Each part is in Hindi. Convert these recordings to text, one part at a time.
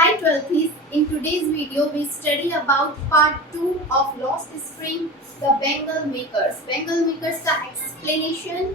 Hi 12th. In today's video we study about part 2 of Lost Spring, the Bengal Makers. Bengal Makers का explanation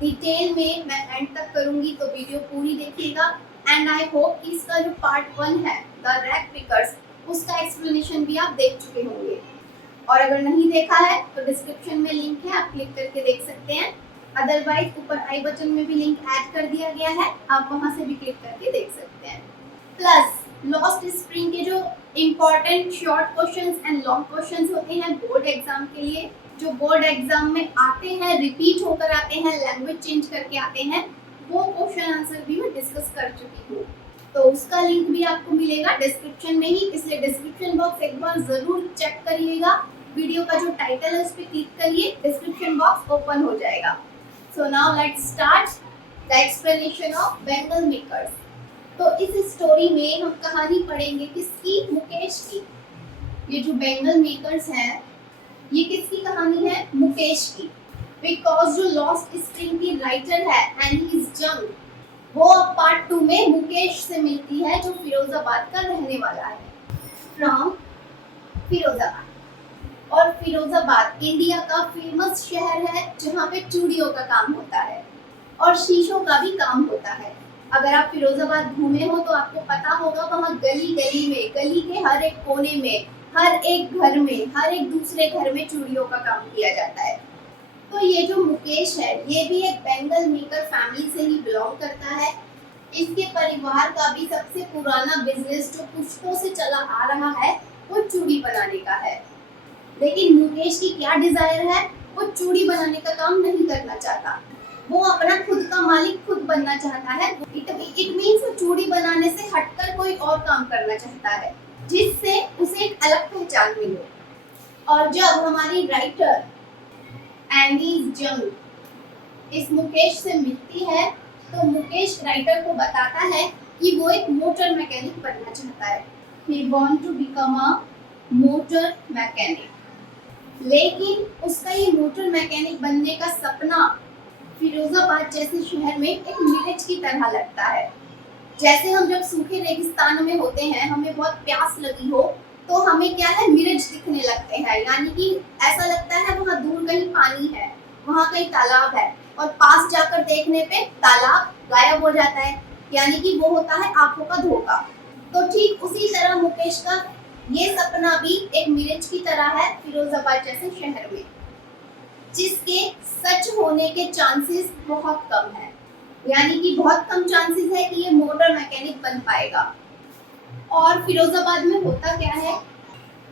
डिटेल में मैं एंड तक करूंगी, तो वीडियो पूरी देखिएगा। एंड आई होप कि इसका जो पार्ट 1 है द रैक पिकर्स, उसका एक्सप्लेनेशन भी आप देख चुके होंगे, और अगर नहीं देखा है तो डिस्क्रिप्शन में लिंक है, आप क्लिक करके देख सकते हैं। अदरवाइज ऊपर आई बटन में भी लिंक ऐड कर दिया गया है, आप वहां से भी क्लिक करके देख सकते हैं। प्लस लॉस्ट स्प्रिंग के जो important short questions and long questions होते हैं बोर्ड एग्जाम के लिए, जो बोर्ड एग्जाम में आते हैं, रिपीट होकर आते हैं, लैंग्वेज चेंज करके आते हैं, वो क्वेश्चन आंसर भी मैं डिस्कस कर चुकी हूँ। तो उसका लिंक भी आपको मिलेगा डिस्क्रिप्शन में ही, इसलिए डिस्क्रिप्शन बॉक्स एक बार जरूर चेक करिएगा। वीडियो का जो टाइटल है उस पर क्लिक करिए, डिस्क्रिप्शन बॉक्स ओपन हो जाएगा। So now let's start the explanation of Bengal makers. तो इस स्टोरी में हम कहानी पढ़ेंगे किसकी? मुकेश की। ये जो बेंगल मेकर्स है, ये किसकी कहानी है? मुकेश की। बिकॉज जो लॉस्ट स्प्रिंग की राइटर है एनीज जंग, वो अब पार्ट 2 में मुकेश से मिलती है, जो फिरोजाबाद का रहने वाला है, फ्रॉम फिरोजाबाद। और फिरोजाबाद इंडिया का फेमस शहर है, जहाँ पे चूड़ियों का काम होता है और शीशों का भी काम होता है। अगर आप फिरोजाबाद घूमे हो तो आपको पता होगा, वहाँ गली गली में, गली के हर एक कोने में, हर एक घर में, हर एक दूसरे घर में चूड़ियों का काम किया जाता है। तो ये जो मुकेश है, ये भी एक बेंगल मेकर फैमिली से ही बिलोंग करता है। इसके परिवार का भी सबसे पुराना बिजनेस जो पुश्तों से चला आ रहा है, वो चूड़ी बनाने का है। लेकिन मुकेश की क्या डिजायर है? वो चूड़ी बनाने का काम नहीं करना चाहता, वो अपना खुद का मालिक खुद बनना चाहता है। इट मीन्स वो चूड़ी बनाने से हटकर कोई और काम करना चाहता है, जिससे उसे एक अलग पहचान मिले। और जब हमारी राइटर एनीज जंग इस मुकेश से मिलती है, तो मुकेश राइटर को बताता है कि वो एक मोटर मैकेनिक बनना चाहता है। He want to become a motor mechanic. लेकिन उसका ये मोटर मैकेनिक बनने का सपना फिरोजाबाद जैसे शहर में एक मिर्च की तरह लगता है। जैसे हम जब सूखे रेगिस्तान में होते हैं, हमें बहुत प्यास लगी हो, तो हमें क्या है, मिर्च दिखने लगते हैं, यानी कि ऐसा लगता है वहाँ दूर कहीं पानी है, वहाँ कहीं तालाब है, और पास जाकर देखने पे तालाब गायब हो जाता है, यानी कि वो होता है आंखों का धोखा। तो ठीक उसी तरह मुकेश का ये सपना भी एक मिर्च की तरह है फिरोजाबाद जैसे शहर में, जिसके सच होने के चांसेस बहुत कम है, यानी कि बहुत कम चांसेस है कि ये मोटर मैकेनिक बन पाएगा। और फिरोजाबाद में होता क्या है,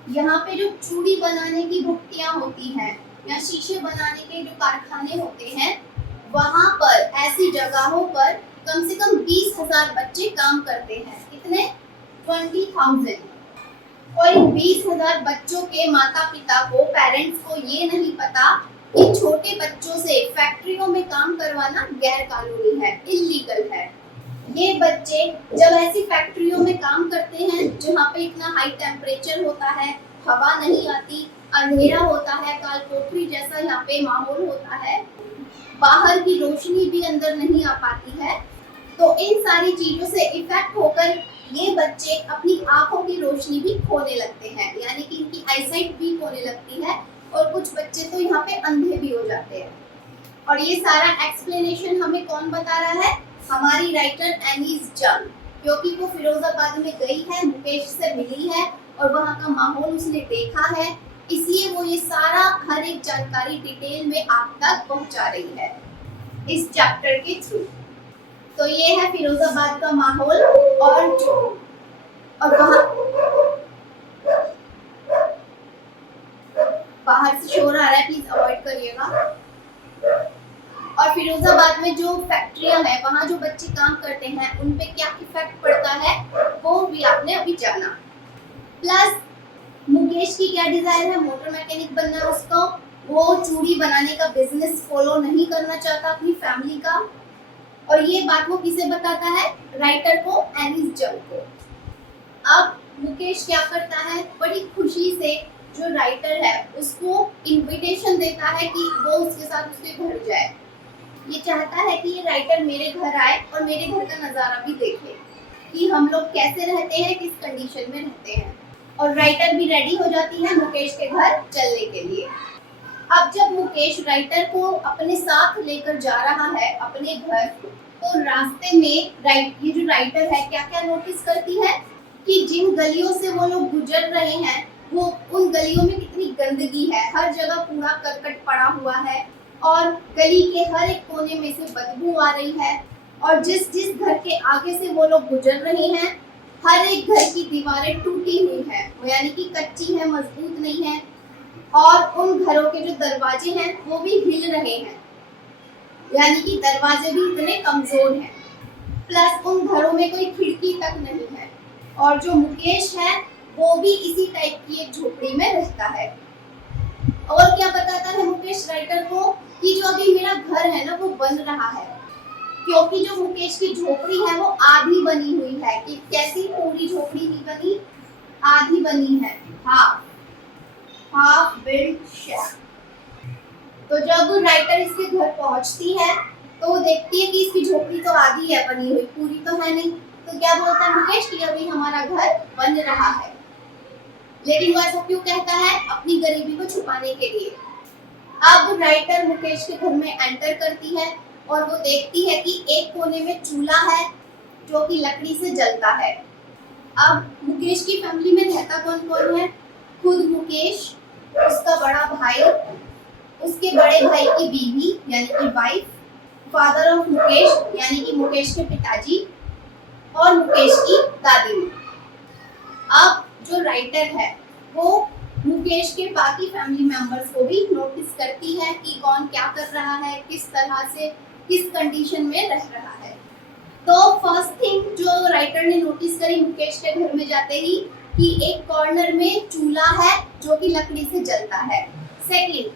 यहाँ पे जो चूड़ी बनाने की भट्टियां होती हैं या शीशे बनाने के जो कारखाने होते हैं, वहां पर ऐसी जगहों पर कम से कम 20,000 बच्चे काम करते हैं। कितने? 20,000। और इन 20,000 बच्चों के माता पिता को, पेरेंट्स को ये नहीं पता कि छोटे बच्चों से फैक्ट्रियों में काम करवाना गैर कानूनी है, इल्लीगल है। ये बच्चे जब ऐसी फैक्ट्रियों में काम करते हैं जहाँ पे इतना हाई टेम्परेचर होता है, हवा नहीं आती, अंधेरा होता है, काल कोठरी जैसा यहाँ पे माहौल होता है, बाहर की रोशनी भी अंदर नहीं आ पाती है, तो इन सारी चीजों से इफेक्ट होकर ये बच्चे अपनी आंखों की रोशनी भी खोने लगते हैं, यानी कि इनकी आईसाइट भी खोने लगती है, और कुछ बच्चे तो यहाँ पे अंधे भी हो जाते हैं। और ये सारा एक्सप्लेनेशन हमें कौन बता रहा है? हमारी राइटर एनीज जंग, क्योंकि वो फिरोजाबाद में गई है, मुकेश से मिली है, और वहाँ का माहौल उसने देखा है, इसलिए वो ये सारा हर एक जानकारी डिटेल में आप तक पहुँचा रही है इस चैप्टर के थ्रू। तो ये है फिरोजाबाद का माहौल, और वहाँ बाहर से शोर आ रहा है, प्लीज अवॉइड करिएगा। और फिरोजाबाद में जो फैक्ट्रियां हैं, वहाँ जो बच्चे काम करते हैं, उन पे क्या इफेक्ट पड़ता है, वो भी आपने अभी जाना। प्लस मुकेश की क्या डिजायर है? मोटर मैकेनिक बनना है उसको। वो चूड़ी बनाने का बिजनेस फॉलो नहीं करना चाहता अपनी फैमिली का, और ये बात वो किसे बताता है? राइटर को, एनीज जंग को। अब मुकेश क्या करता है, बड़ी खुशी से जो राइटर है उसको इनविटेशन देता है कि वो उसके साथ उसके घर जाए। ये चाहता है कि ये राइटर मेरे घर आए और मेरे घर का नज़ारा भी देखे। कि हम लोग कैसे रहते हैं, किस कंडीशन में रहते हैं। और राइटर भी रेडी हो जाती है मुकेश के घर चलने के लिए। अब जब मुकेश राइटर को अपने साथ लेकर जा रहा है अपने घर, तो रास्ते में ये जो राइटर है क्या क्या नोटिस करती है कि जिन गलियों से वो लोग गुजर रहे हैं वो उन गलियों में कितनी गंदगी है, हर जगह कूड़ा करकट पड़ा हुआ है और गली के हर एक कोने में से बदबू आ रही है। और जिस जिस घर के आगे से वो लोग गुजर रहे हैं हर एक घर की दीवारें टूटी हुई है, यानी कि कच्ची है, मजबूत नहीं है। और उन घरों के जो दरवाजे हैं वो भी हिल रहे हैं, यानी कि दरवाजे भी इतने कमजोर हैं। प्लस उन घरों में कोई खिड़की तक नहीं है। और जो मुकेश है वो भी इसी टाइप की एक झोपड़ी में रहता है। और क्या बताता है मुकेश राइटर को कि जो अभी मेरा घर है ना वो बन रहा है, क्योंकि जो मुकेश की झोपड़ी है वो आधी बनी हुई है। कि कैसी पूरी झोपड़ी नहीं बनी, आधी बनी है, हाफ बिल्ट शेल। तो जब राइटर इसके घर पहुंचती है तो वो देखती है कि इसकी झोपड़ी तो आधी है बनी हुई, पूरी तो है नहीं। तो क्या बोलता है मुकेश कि अभी हमारा घर बन रहा है। लेकिन वो ऐसा क्यों कहता है? अपनी गरीबी को छुपाने के लिए। अब राइटर मुकेश के घर में एंटर करती है और वो देखती है कि एक कोने में चूल्हा है जो कि लकड़ी से जलता है। अब मुकेश की फैमिली में रहता कौन कौन है? खुद मुकेश, उसका बड़ा भाई, उसके बड़े भाई की बीवी यानी कि वाइफ, फादर ऑफ मुकेश यानी कि मुकेश के पिताजी, और मुकेश की दादी माँ। अब जो राइटर है वो मुकेश के बाकी फैमिली मेंबर्स को भी नोटिस करती है कि कौन क्या कर रहा है, किस तरह से, किस कंडीशन में रह रहा है। तो फर्स्ट थिंग जो राइटर ने नोटिस करी मुकेश के घर में जाते ही कि एक कॉर्नर में चूल्हा है जो कि लकड़ी से जलता है। सेकंड,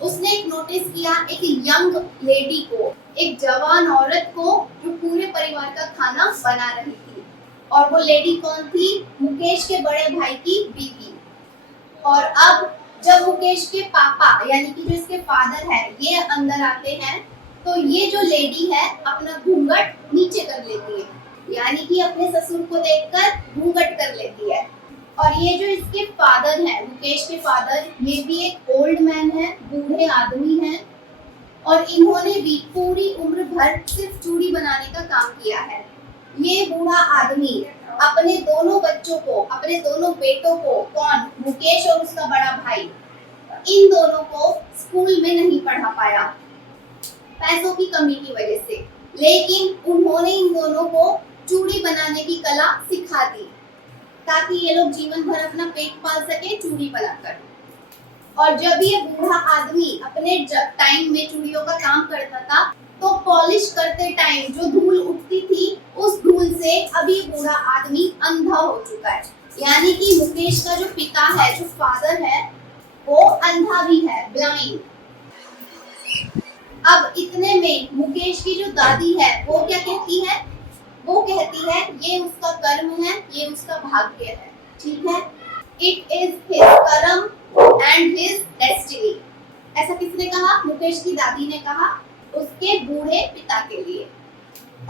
उसने एक नोटिस किया एक यंग लेडी को, एक जवान औरत को जो पूरे परिवार का खाना बना रही थी। और वो लेडी कौन थी? मुकेश के बड़े भाई की बीवी। और अब जब मुकेश के पापा यानी कि जो इसके फादर है ये अंदर आते हैं तो ये जो लेडी है अपना घूंघट नीचे कर लेती है, यानी कि अपने ससुर को देखकर घूंघट कर लेती है। और ये जो इसके फादर हैं, मुकेश के फादर, ये भी एक ओल्ड मैन है, बूढ़े आदमी हैं। और इन्होंने भी पूरी उम्र भर सिर्फ चूड़ी बनाने का काम किया है। ये बूढ़ा आदमी अपने दोनों बच्चों को, अपने दोनों बेटों को, कौन? मुकेश और उसका बड़ा भाई, इन दोनों को स्कूल में नहीं पढ़ा पाया पैसों की कमी की वजह से। लेकिन उन्होंने इन दोनों को चूड़ी बनाने की कला सिखा दी ताकि ये लोग जीवन भर अपना पेट पाल सके चूड़ी बनाकर। और जब ये बूढ़ा आदमी अपने टाइम में चूड़ियों का काम करता था तो पॉलिश करते टाइम जो धूल उठती थी उस धूल से अभी बूढ़ा आदमी अंधा हो चुका है, यानी कि मुकेश का जो पिता है, जो फादर है, वो अंधा भी है, ब्लाइंड। अब इतने में मुकेश की जो दादी है वो क्या कहती है? वो कहती है ये उसका कर्म है, ये उसका भाग्य है, ठीक है, इट इज हिज कर्म एंड हिज डेस्टिनी। ऐसा किसने कहा? मुकेश की दादी ने कहा उसके बूढ़े पिता के लिए।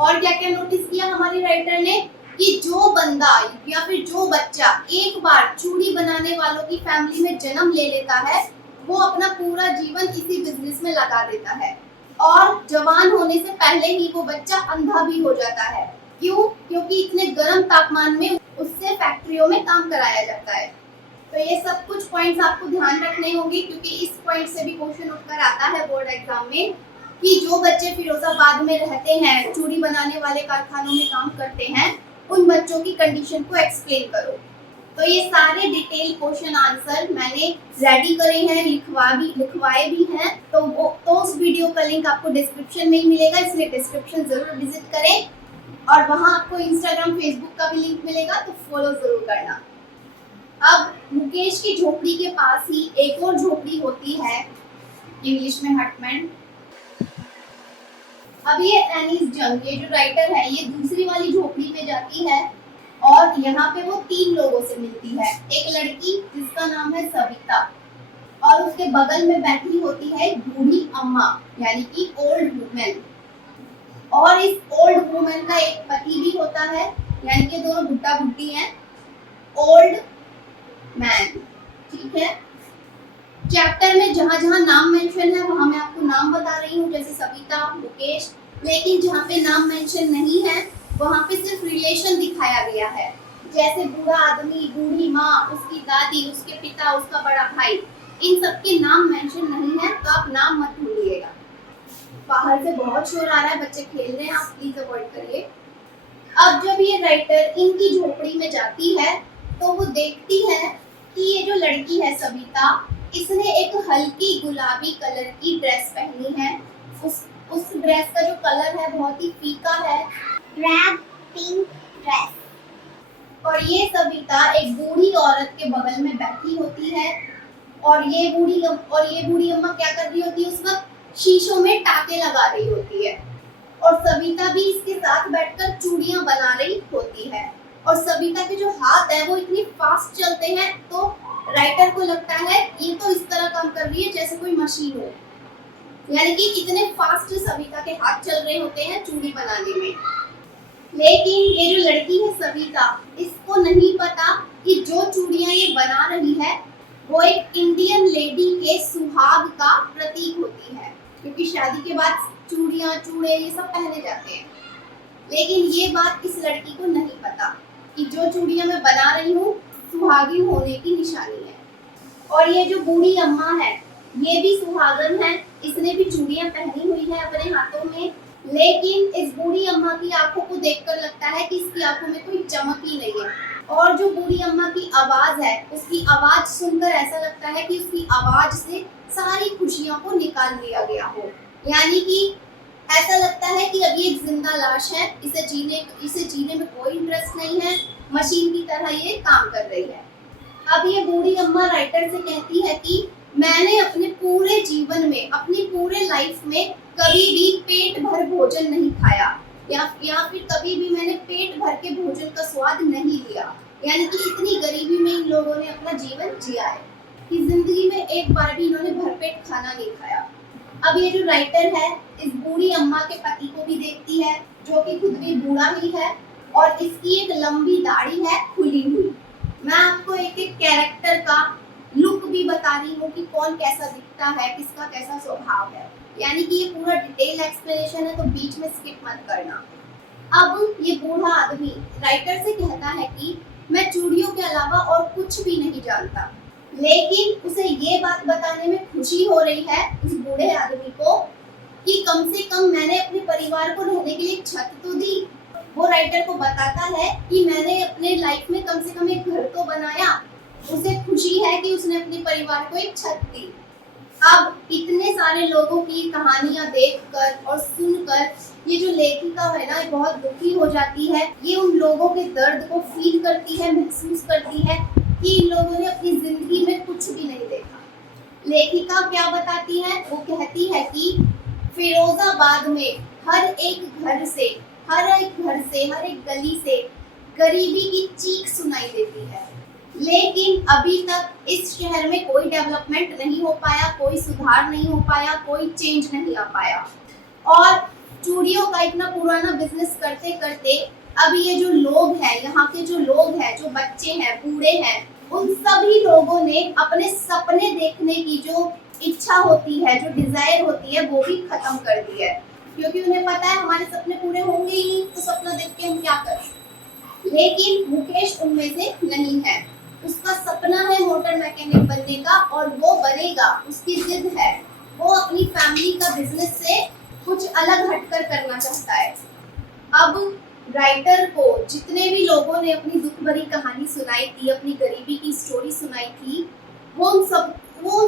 और क्या क्या नोटिस किया हमारे राइटर ने कि जो बंदा या फिर जो बच्चा एक बार चूड़ी बनाने वालों की फैमिली में जन्म ले लेता है वो अपना पूरा जीवन इसी बिजनेस में लगा देता है और जवान होने से पहले ही वो बच्चा अंधा भी हो जाता है। क्यों? क्योंकि इतने गर्म तापमान में उससे फैक्ट्रियों में काम कराया जाता है। तो ये सब कुछ पॉइंट्स आपको ध्यान रखने होंगे क्योंकि इस पॉइंट से भी क्वेश्चन उठकर आता है बोर्ड एग्जाम में कि जो बच्चे फिरोजाबाद में रहते हैं, चूड़ी बनाने वाले कारखानों में काम करते हैं, उन बच्चों की कंडीशन को एक्सप्लेन करो। तो ये सारे डिटेल क्वेश्चन आंसर मैंने रेडी करे हैं, लिखवाए भी हैं। तो उस वीडियो का लिंक आपको डिस्क्रिप्शन में ही मिलेगा, इसलिए डिस्क्रिप्शन जरूर विजिट करें। और वहाँ आपको इंस्टाग्राम, फेसबुक का भी लिंक मिलेगा, तो फॉलो जरूर करना। अब मुकेश की झोपड़ी के पास ही एक और झोपड़ी होती है, इंग्लिश में हटमैन। अब ये एनीस जंग, ये जो राइटर है, ये दूसरी वाली झोपड़ी में जाती है और यहाँ पे वो 3 लोगों से मिलती है। एक लड़की जिसका नाम है सविता और उसके बगल में बैठी होती है बूढ़ी अम्मा यानी कि ओल्ड वुमेन। और इस ओल्ड वुमेन का एक पति भी होता है यानी कि दोनों बुड्ढा बुड्ढी हैं, ओल्ड मैन। ठीक है, चैप्टर में जहां जहां नाम मेंशन है वहां मैं आपको नाम बता रही हूँ, जैसे सविता, मुकेश। लेकिन जहाँ पे नाम मेंशन नहीं है वहां पे सिर्फ रिलेशन दिखाया गया है, जैसे बूढ़ा आदमी, बूढ़ी माँ, उसकी दादी, उसके पिता, उसका बड़ा भाई, इन सबके नाम मेंशन नहीं है, तो आप नाम मत भूलिएगा। बाहर से बहुत शोर आ रहा है, बच्चे खेल रहे हैं, आप प्लीज अवॉइड करिए। अब जब ये राइटर इनकी झोपड़ी में जाती है तो वो देखती है कि ये जो लड़की है सविता, इसने एक हल्की गुलाबी कलर की ड्रेस पहनी है। उस ड्रेस का जो कलर है बहुत ही फीका है, रेड पिंक ड्रेस। और ये सविता एक बूढ़ी औरत के बगल में बैठी होती है, और ये बूढ़ी अम्मा क्या कर रही होती है उस वक्त, शीशों में टाके लगा रही होती है, और सविता भी इसके साथ बैठकर चूड़ियां बना रही होती है। और सविता के जो हाथ है वो इतनी फास्ट चलते हैं, तो राइटर को लगता है ये तो इस तरह काम कर रही है जैसे कोई मशीन हो, यानी कि इतने फास्ट सविता के हाथ चल रहे होते हैं चूड़ी बनाने में। लेकिन ये जो लड़की है सविता, इसको नहीं पता कि जो चूड़ियां ये बना रही है वो एक इंडियन लेडी के सुहाग का प्रतीक होती है, क्योंकि शादी के बाद चूड़ियां, चूड़े ये सब पहने जाते हैं। लेकिन ये बात इस लड़की को नहीं पता कि जो चूड़ियां मैं बना रही हूँ सुहागिन होने की निशानी है। और ये जो बूढ़ी अम्मा है ये भी सुहागन है, इसने भी चूड़ियां पहनी हुई है अपने हाथों में। लेकिन इस बूढ़ी अम्मा की आंखों को देखकर लगता है कि इसकी आंखों में कोई चमक ही नहीं है। और जो बूढ़ी अम्मा की आवाज है, उसकी आवाज सुनकर ऐसा लगता है कि उसकी आवाज से सारी खुशियों को निकाल दिया गया हो, यानी कि ऐसा लगता है कि अभी एक जिंदा लाश है, इसे जीने में कोई इंटरेस्ट नहीं है, मशीन की तरह ये काम कर रही है। अब ये बूढ़ी अम्मा राइटर से कहती है कि मैंने अपने पूरे जीवन में, अपनी पूरे लाइफ में कभी भी पेट भर भोजन नहीं खाया, या फिर कभी भी मैंने पेट भर के भोजन का स्वाद नहीं लिया, यानी कि इतनी गरीबी में इन लोगों ने अपना जीवन जिया है कि जिंदगी में एक बार भी इन्होंने भरपेट खाना नहीं खाया। अब ये जो राइटर है इस बूढ़ी अम्मा के पति को भी देखती है, जो कि खुद भी बूढ़ा ही है, और इसकी एक लंबी दाढ़ी है खुली हुई। मैं आपको एक एक कैरेक्टर का लुक भी बता रही हूँ कि कौन कैसा दिखता है, किसका कैसा स्वभाव है, यानी कि ये पूरा डिटेल एक्सप्लेनेशन है, तो बीच में स्किप मत करना। अब ये बूढ़ा आदमी राइटर से कहता है कि मैं चूड़ियों के अलावा और कुछ भी नहीं जानता, लेकिन उसे ये बात बताने में खुशी हो रही है उस बूढ़े आदमी को कि कम से कम मैंने अपने परिवार को रहने के लिए छत तो दी। वो राइटर को बताता है कि मैंने अपने लाइफ में कम से कम एक घर तो बनाया। उसे खुशी है कि उसने अपने परिवार को एक छत दी। अब इतने सारे लोगों की कहानियां देखकर और सुनकर ये जो लेखिका है ना, ये बहुत दुखी हो जाती है। ये उन लोगों के दर्द को फील करती है, महसूस करती है कि इन लोगों ने अपनी जिंदगी में कुछ भी नहीं देखा। लेखिका क्या बताती है, वो कहती है कि फिरोजाबाद में हर एक घर से, हर एक गली से गरीबी की चीख सुनाई देती है, लेकिन अभी तक इस शहर में कोई डेवलपमेंट नहीं हो पाया, कोई सुधार नहीं हो पाया, कोई चेंज नहीं आ पाया। और चूड़ियों का इतना पुराना बिजनेस करते करते अब ये जो लोग हैं, यहाँ के जो लोग हैं, जो बच्चे हैं, बूढ़े हैं, उन सभी लोगों ने अपने सपने देखने की जो इच्छा होती है, जो डिजायर होती है, वो भी खत्म कर दी है, क्योंकि उन्हें पता है हमारे सपने पूरे होंगे ही नहीं, तो सपना देख के हम क्या करें। लेकिन मुकेश उनमें से नहीं है। उसका सपना है मोटर मैकेनिक बनने का, और वो बनेगा, उसकी जिद है। वो अपनी फैमिली का बिजनेस से कुछ अलग हटकर करना चाहता है। अब राइटर को जितने भी लोगों ने अपनी दुख भरी कहानी सुनाई थी, अपनी गरीबी की स्टोरी सुनाई थी, वो उन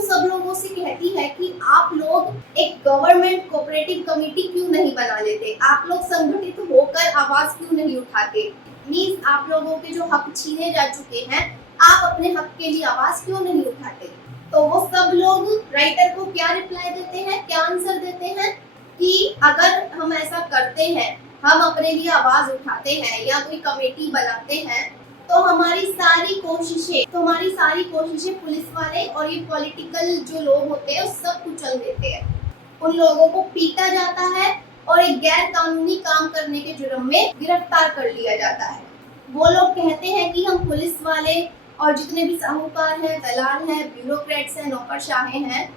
सब लोगों से कहती है कि आप लोग एक गवर्नमेंट कोऑपरेटिव कमेटी क्यों नहीं बना लेते, आप लोग संगठित होकर आवाज क्यों नहीं उठाते, मींस आप लोगों के जो हक छीने जा चुके हैं, आप अपने हक के लिए आवाज क्यों नहीं उठाते। तो वो सब लोग राइटर को क्या रिप्लाई देते हैं, क्या आंसर देते हैं कि अगर हम ऐसा करते हैं, हम अपने लिए आवाज उठाते हैं या कोई कमेटी बनाते हैं, तो हमारी सारी कोशिशें पुलिस वाले और ये पॉलिटिकल जो लोग होते हैं सब कुचल देते हैं। उन लोगों को पीटा जाता है और एक गैर कानूनी काम करने के जुर्म में गिरफ्तार कर लिया जाता है। वो लोग कहते हैं कि हम पुलिस वाले और जितने भी साहूकार हैं, दलाल हैं, ब्यूरोक्रेट्स हैं, नौकरशाहें हैं,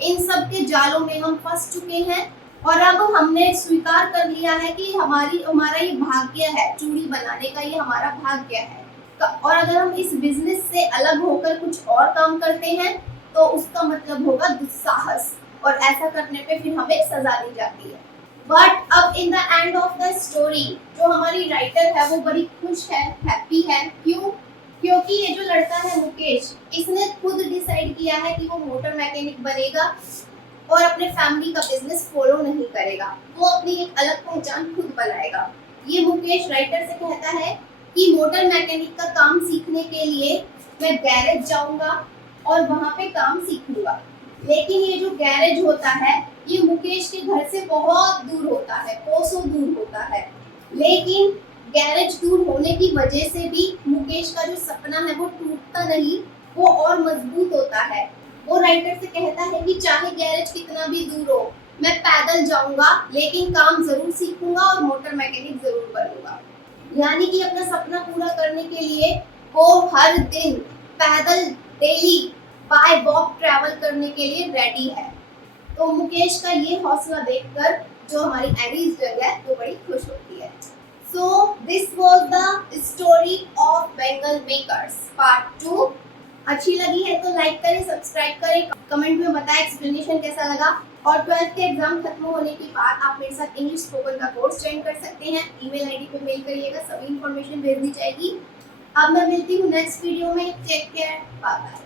इन सब के जालों में हम फंस चुके हैं और अब हमने स्वीकार कर लिया है कि हमारा ये भाग्य है, चूड़ी बनाने का ये हमारा भाग्य है। और अगर हम इस बिजनेस से अलग होकर कुछ और काम करते हैं तो उसका मतलब होगा दुस्साहस, और ऐसा करने पे फिर हमें सजा दी जाती है। बट अब in the end of the story जो हमारी राइटर है वो बड़ी खुश है, हैप्पी है। क्यों? क्योंकि ये जो लड़का है मुकेश, इसने खुद डिसाइड किया है कि वो मोटर मैकेनिक बनेगा और अपने फैमिली का बिजनेस फॉलो नहीं करेगा, वो अपनी एक अलग पहचान खुद बनाएगा। ये मुकेश राइटर से कहता है कि मोटर मैकेनिक का काम सीखने के लिए मैं गैरेज जाऊंगा और वहां पे काम सीखूंगा। लेकिन ये जो गैरेज होता है ये मुकेश के घर से बहुत दूर होता है, कोसों दूर होता है। लेकिन गैरेज दूर होने की वजह से भी मुकेश का जो सपना है वो टूटता नहीं, वो और मजबूत होता है। वो राइटर से कहता है कि चाहे गैरेज कितना भी दूर हो, मैं पैदल जाऊंगा लेकिन काम जरूर सीखूंगा और मोटर मैकेनिक जरूर बनूंगा। यानी कि अपना सपना पूरा करने के लिए वो हर दिन पैदल डेली बाय वॉक ट्रैवल करने के लिए रेडी है। तो मुकेश का ये हौसला देखकर जो हमारी एनीज है वो बड़ी खुश होती है। So this was the story of Bengal makers part 2। अच्छी लगी है तो लाइक करें, सब्सक्राइब करें, कमेंट में बताएं एक्सप्लेनेशन कैसा लगा। और 12th के एग्जाम खत्म होने के बाद आप मेरे साथ इंग्लिश स्पोकन का कोर्स ज्वाइन कर सकते हैं। ईमेल आईडी पे मेल करिएगा, सभी इंफॉर्मेशन भेज दी जाएगी। अब मैं मिलती हूँ नेक्स्ट वीडियो में। Take care, bye bye.